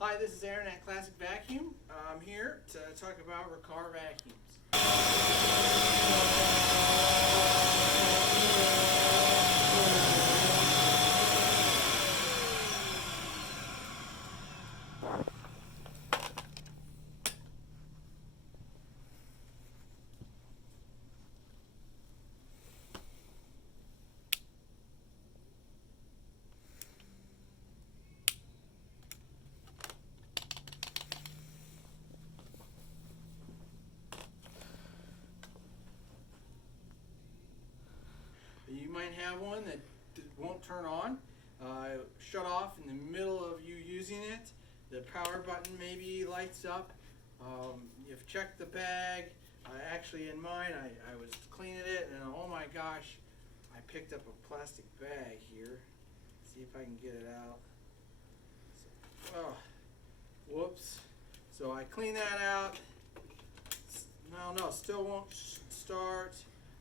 Hi, this is Aaron at Classic Vacuum. I'm here to talk about Riccar vacuums. You might have one that won't turn on, shut off in the middle of you using it. The power button maybe lights up. You've checked the bag. Actually in mine, I was cleaning it and oh my gosh, I picked up a plastic bag here. See if I can get it out. So, whoops. So I clean that out. No, still won't start.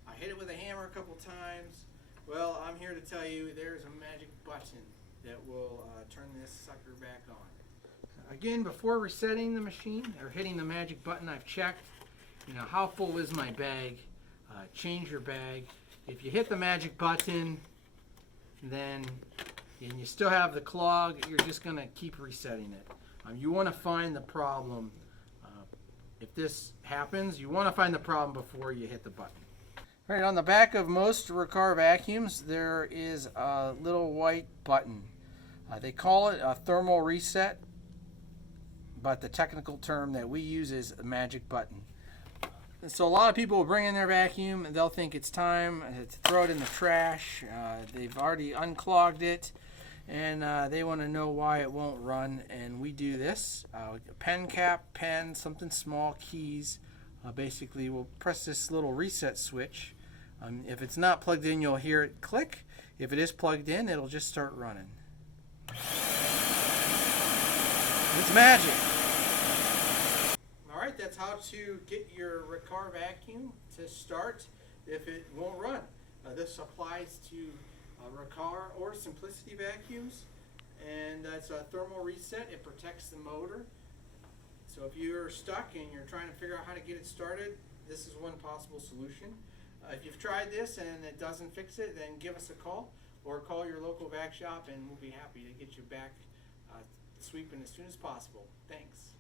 I hit it with a hammer a couple times. Well, I'm here to tell you there's a magic button that will turn this sucker back on. Again, before resetting the machine or hitting the magic button, I've checked, how full is my bag. Change your bag. If you hit the magic button, and you still have the clog, you're just going to keep resetting it. You want to find the problem. If this happens, you want to find the problem before you hit the button. Right, on the back of most Riccar vacuums, there is a little white button. They call it a thermal reset, but the technical term that we use is a magic button. And so a lot of people will bring in their vacuum and they'll think it's time to throw it in the trash. They've already unclogged it and they want to know why it won't run. And we do this. A pen cap, pen, something small, keys. Basically, we'll press this little reset switch. If it's not plugged in, you'll hear it click. If it is plugged in, it'll just start running. It's magic. All right, that's how to get your Riccar vacuum to start if it won't run. This applies to Riccar or Simplicity vacuums, and it's a thermal reset. It protects the motor. So if you're stuck and you're trying to figure out how to get it started, this is one possible solution. If you've tried this and it doesn't fix it, then give us a call or call your local vac shop and we'll be happy to get you back sweeping as soon as possible. Thanks.